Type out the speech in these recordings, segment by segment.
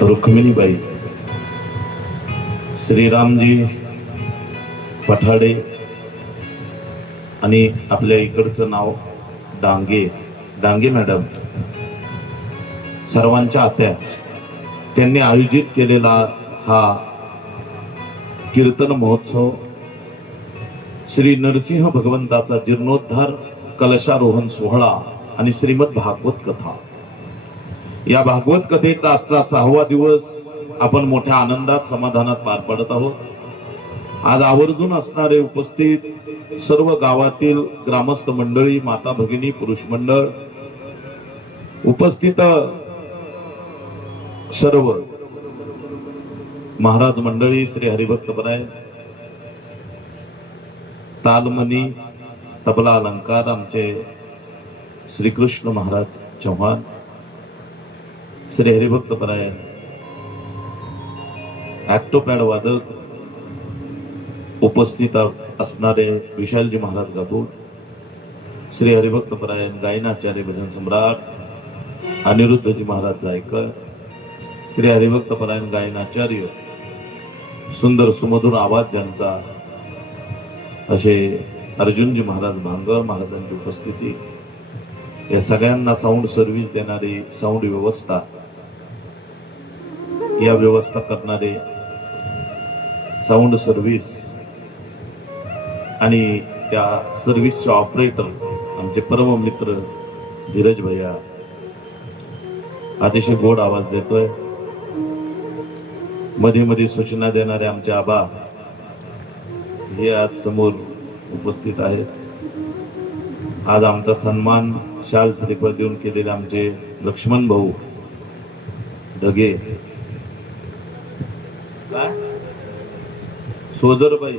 रुक्मिणीबाई, श्रीरामजी पठाडे आणि आपल्या इकडचं नाव डांगे डांगे मॅडम, सर्वांच्या आत्या, त्यांनी आयोजित केलेला हा कीर्तन महोत्सव श्री नरसिंह भगवंताचा जीर्णोद्धार कलशारोहण सोहळा आणि श्रीमद भागवत कथा, या भागवत कथेचा आजचा 6वा दिवस आपण मोठ्या आनंदात समाधानात पार पडत आहोत. आज आवर्जून असणारे उपस्थित सर्व गावातील ग्रामस्थ मंडळी, माता भगिनी, पुरुष मंडळ, उपस्थित सर्व महाराज मंडळी, श्री हरिभक्तपरायण, तालमनी, तबला अलंकार आमचे श्रीकृष्ण महाराज चव्हाण, श्री हरिभक्तपरायण, ऍक्टोपॅड वादक उपस्थित असणारे विशालजी महाराज गाभूड, श्री हरिभक्तपरायण गायनाचार्य भजन सम्राट अनिरुद्धजी महाराज जायकर, श्री हरिभक्तपरायण गायनाचार्य, सुंदर सुमधुर आवाज ज्यांचा असे अर्जुनजी महाराज भांगर महाराजांची उपस्थिती, या सगळ्यांना साऊंड सर्व्हिस देणारी साऊंड व्यवस्था, या व्यवस्था करणारे साऊंड सर्व्हिस आणि त्या सर्व्हिसचे ऑपरेटर आमचे परम मित्र धीरज भैया, अतिशय गोड आवाज देतोय, मध्ये मध्ये सूचना देणारे आमचे आबा हे आज समोर उपस्थित आहेत. आज आमचा सन्मान शाल श्रीफळ देऊन केलेले आमचे लक्ष्मण भाऊ ढगे, सोजरबाई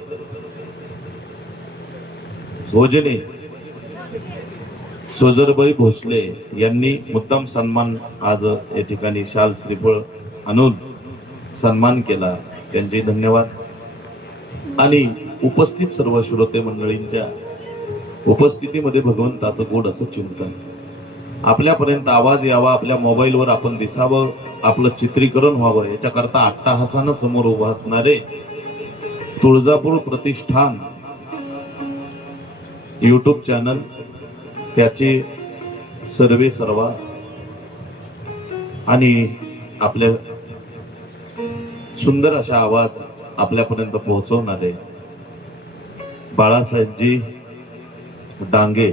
भोजने, सोजरबाई भोसले यांनी मुद्दाम सन्मान आज या ठिकाणी शाल श्रीफळ आणून सन्मान केला, त्यांचे धन्यवाद. आणि उपस्थित सर्व श्रोते मंडळींच्या उपस्थितीमध्ये भगवंताचं गोड असं चिंतन, आपल्यापर्यंत आवाज यावा, आपल्या मोबाईलवर आपण दिसावं, आपलं चित्रीकरण व्हावं, याच्याकरता अट्टाहासानं समोर उभा असणारे तुळजापूर प्रतिष्ठान युट्यूब चॅनल, त्याचे सर्वे सर्वा आणि आपल्या सुंदर अशा आवाज आपल्यापर्यंत पोहोचवणारे बाळासाहेबजी डांगे,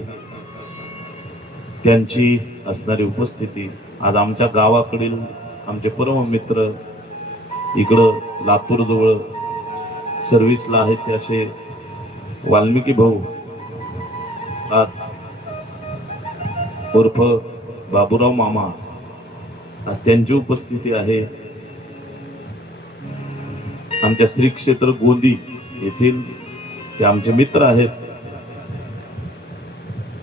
त्यांची असणारी उपस्थिती, आज आमच्या गावाकडील आमचे परम मित्र इकडं लातूर जवळ सर्व्हिसला आहेत ते असे वाल्मिकी भाऊ, आज उर्फ बाबूराव मामा, आज त्यांची उपस्थिती आहे. आमच्या श्री क्षेत्र गोंदी येथील ते आमचे मित्र आहेत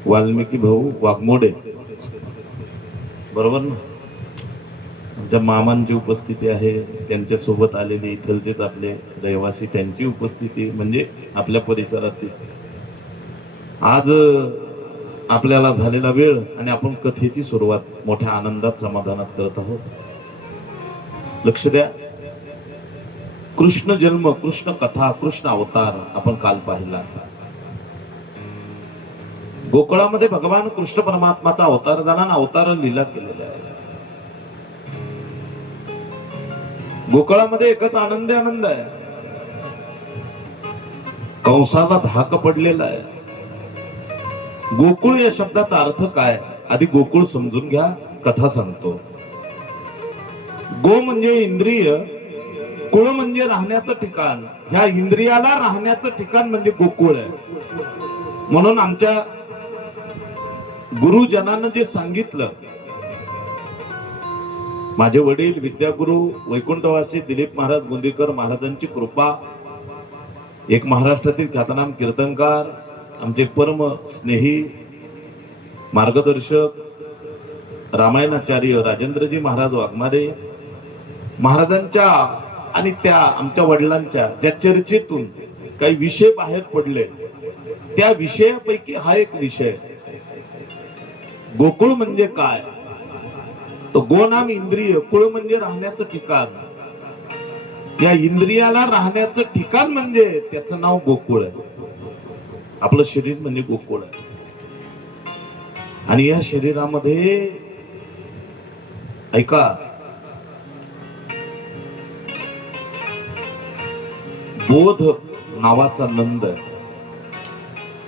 वाल्मिकी भाऊ वाघमोडे, बरोबर ना. आमच्या मामांची उपस्थिती आहे, त्यांच्या सोबत आलेले इथलचेच आपले रहिवासी, त्यांची उपस्थिती, म्हणजे आपल्या परिसरातील. आज आपल्याला झालेला वेळ आणि आपण कथेची सुरुवात मोठ्या आनंदात समाधानात करत आहोत. लक्ष द्या. कृष्ण जन्म, कृष्ण कथा, कृष्ण अवतार आपण काल पाहिला. गोकुळामध्ये भगवान कृष्ण परमात्माचा अवतार झाला आणि अवतार लीला केलेला आहे. गोकुळामध्ये एकच आनंद आहे, कंसाला धाक पडलेला आहे. गोकुळ या शब्दाचा अर्थ काय, आधी गोकुळ समजून घ्या, कथा सांगतो. गो म्हणजे इंद्रिय, कुळ म्हणजे राहण्याचं ठिकाण, ह्या इंद्रियाला राहण्याचं ठिकाण म्हणजे गोकुळ आहे. म्हणून आमच्या गुरुजनानं जे सांगितलं, माझे वडील विद्यागुरु वैकुंठवासी दिलीप महाराज गोंदीकर महाराजांची कृपा, एक महाराष्ट्रातील ख्यातनाम कीर्तनकार, आमचे परम स्नेही मार्गदर्शक रामायणाचार्य राजेंद्रजी महाराज वाघमारे महाराजांच्या आणि त्या आमच्या वडिलांच्या ज्या चर्चेतून काही विषय बाहेर पडले, त्या विषयापैकी हा एक विषय, गोकुळ म्हणजे काय. तो गो नाम इंद्रिय, कुळ म्हणजे राहण्याचं ठिकाण. या इंद्रियाला राहण्याचं ठिकाण म्हणजे त्याचं नाव गोकुळ आहे. आपलं शरीर म्हणजे गोकुळ आहे. आणि या शरीरामध्ये ऐका, बोध नावाचा नंद आहे.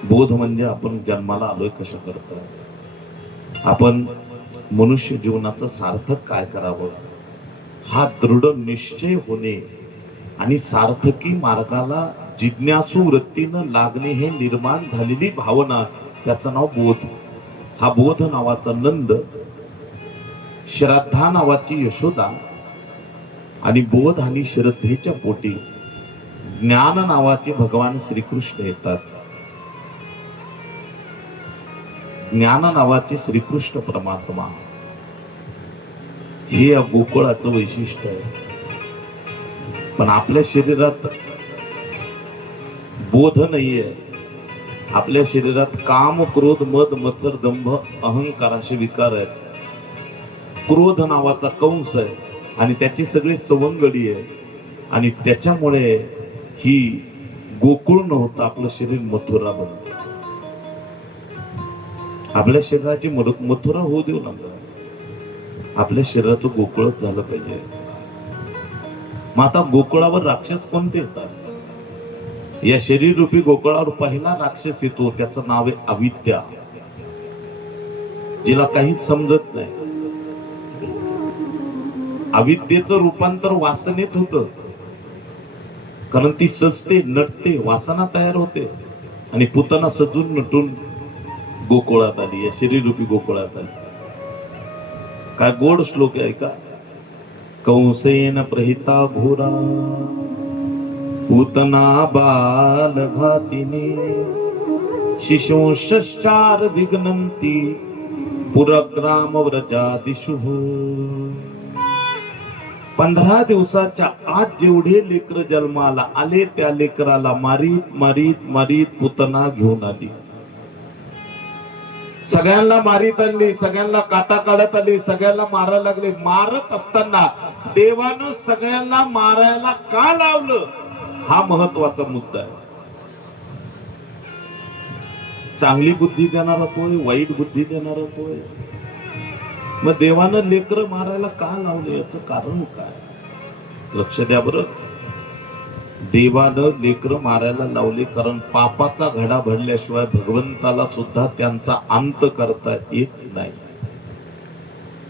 बोध म्हणजे आपण जन्माला आलोय कशा करता, आपण मनुष्य जीवनाचं सार्थक काय करावं, हा दृढ निश्चय होणे आणि सार्थकी मार्गाला जिज्ञासू वृत्तीनं लागणे हे निर्माण झालेली भावना, त्याचं नाव बोध. हा बोध नावाचा नंद, श्रद्धा नावाची यशोदा आणि बोध आणि श्रद्धेच्या पोटी ज्ञान नावाचे भगवान श्रीकृष्ण येतात. ज्ञान नावाचे श्रीकृष्ण परमात्मा हे या गोकुळाचं वैशिष्ट्य आहे. पण आपल्या शरीरात बोध नाहीये. आपल्या शरीरात काम, क्रोध, मद, मत्सर, दंभ, अहंकार असे विकार आहेत. क्रोध नावाचा कंस आहे आणि त्याची सगळी सवंगडी आहे. आणि त्याच्यामुळे ही गोकुळ नव्हतं, आपलं शरीर मथुरा बनलं. आपल्या शरीराची मथुरा होऊ देऊ नका. आपल्या शरीराचं गोकुळच झालं पाहिजे. मग आता गोकुळावर राक्षस कोणते येतात? या शरीर रूपी गोकुळावर पहिला राक्षस येतो, त्याचं नाव आहे अविद्या, जिला काहीच समजत नाही. अविद्येचं रूपांतर वासनेत होतं, कारण ती सजते, नटते, वासना तयार होते आणि पुतना सजून नटून गोकुळात आली, या शरीर रूपी गोकुळात आली. काय गोड श्लोक आहे का? कंसेन प्रहिता घोरा पूतना बाल घातिनी शिशोश्चार विघ्नन्ति पुरग्राम व्रजादिषु. 15 दिवसाच्या आत जेवढे लेकर जन्माला आले त्या लेकराला मारीत मारीत मारीत पुतना घेऊन आली. सगळ्यांना मारीत आणली, सगळ्यांना काटा काढत आली, सगळ्यांना मारायला लागले. मारत असताना देवानं सगळ्यांना मारायला का लावलं, हा महत्वाचा मुद्दा आहे. चांगली बुद्धी देणारा तोय, वाईट बुद्धी देणारा तोय. मग देवानं लेकर मारायला का लावले, याचं कारण काय? लक्ष द्या बरं. देवानं लेकर मारायला लावले कारण पापाचा घडा भरल्याशिवाय भगवंताला सुद्धा त्यांचा अंत करता येत नाही.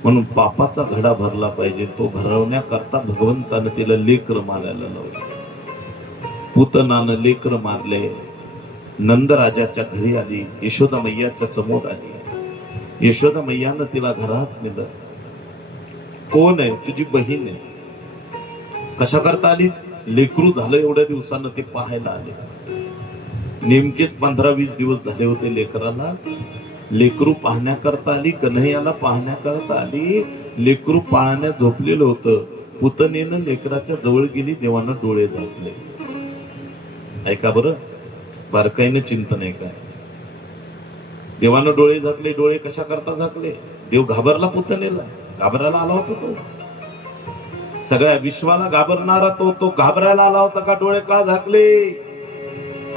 म्हणून पापाचा घडा भरला पाहिजे, तो भरवण्याकरता भगवंतानं तिला लेकर मारायला लावले. पुतनानं लेकर मारले. नंद राजाच्या घरी आली, यशोदा मैयाच्या समोर आली. यशोदा मैयानं तिला घरात नेलं. कोण आहे? तुझी बहीण आहे. कशा करता आली? लेकरू झालं एवढ्या दिवसानं ते पाहायला आले. नेमकेच 15-20 दिवस झाले होते लेकराला. लेकरू पाहण्याकरता आली, कन्हैयाला पाहण्याकरता आली. लेकरू पाळण्यात झोपलेलं होतं. पुतनेनं लेकराच्या जवळ गेली, देवानं डोळे झाकले. ऐका बरं, बारकाईनं चिंतन आहे काय? देवानं डोळे झाकले. डोळे कशा करता झाकले? देव घाबरला पुतनेला, घाबरायला आला होता तो. सगळ्या विश्वाला घाबरणारा तो घाबरायला आला होता का? डोळे का झाकले?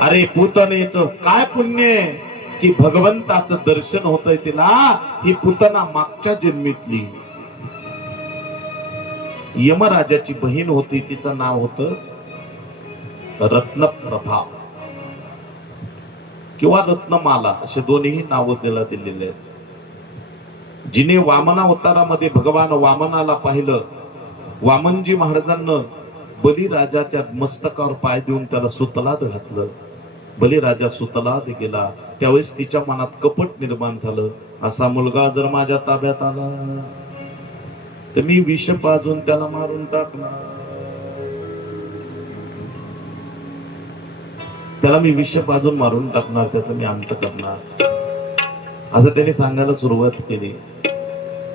अरे पुतनेचं काय पुण्य की भगवंताचं दर्शन होतंय तिला. ही पुतना मागच्या जन्मीतली यमराजाची बहीण होती. तिचं नाव होतं रत्नप्रभा किंवा रत्नमाला, असे दोन्ही नाव तिला दिलेले आहेत. जिने वामनावतारामध्ये भगवान वामनाला पाहिलं, वामनजी महाराजांना बलिराजाच्या मस्तकावर पाय देऊन त्याला सुतलाद घातलं. बलिराजा सुतलाद गेला. त्यावेळेस तिच्या मनात कपट निर्माण झालं. असा मुलगा जर माझ्या ताब्यात आला तर मी विष पाजून त्याला मारून टाकणार. त्याला मी विष पाजून मारून टाकणार, त्याचा मी अंत करणार, असं त्याने सांगायला सुरुवात केली.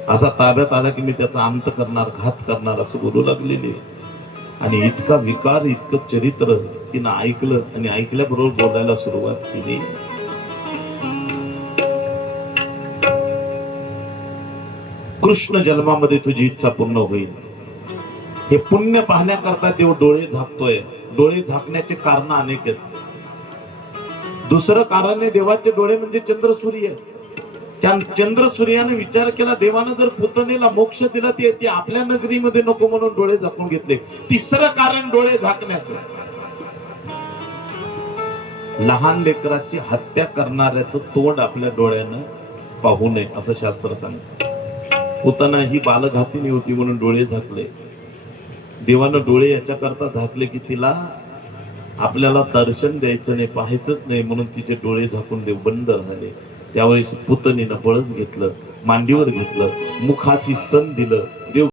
असा ताब्यात आला की मी त्याचा अंत करणार, घात करणार, असं बोलू लागलेली. आणि इतका विकार, इतकं चरित्र तिनं ऐकलं आणि ऐकल्याबरोबर बोलायला सुरुवात केली. कृष्ण जन्मामध्ये तुझी इच्छा पूर्ण होईल. हे पुण्य पाहण्याकरता देव डोळे झाकतोय. डोळे झाकण्याचे कारण अनेक आहेत. दुसरं कारण आहे देवाचे डोळे म्हणजे चंद्र सूर्य. चंद्र सूर्याने विचार केला, देवानं जर पुतणेला मोक्ष दिला ती आपल्या नगरीमध्ये नको म्हणून डोळे झाकून घेतले. तिसरं कारण डोळे झाकण्याचं, लहान लेकराची हत्या करणाऱ्याचं तोंड आपल्या डोळ्यानं पाहू नये असं शास्त्र सांगतं. पुतना ही बालघातिनी होती म्हणून डोळे झाकले. देवानं डोळे याच्याकरता झाकले की तिला आपल्याला दर्शन द्यायचं नाही, पाहायचंच नाही म्हणून तिचे डोळे झाकून देव बंद झाले. त्यावेळेस पुतणीनं बळच घेतलं, मांडीवर घेतलं, मुखाची स्तन दिलं. देव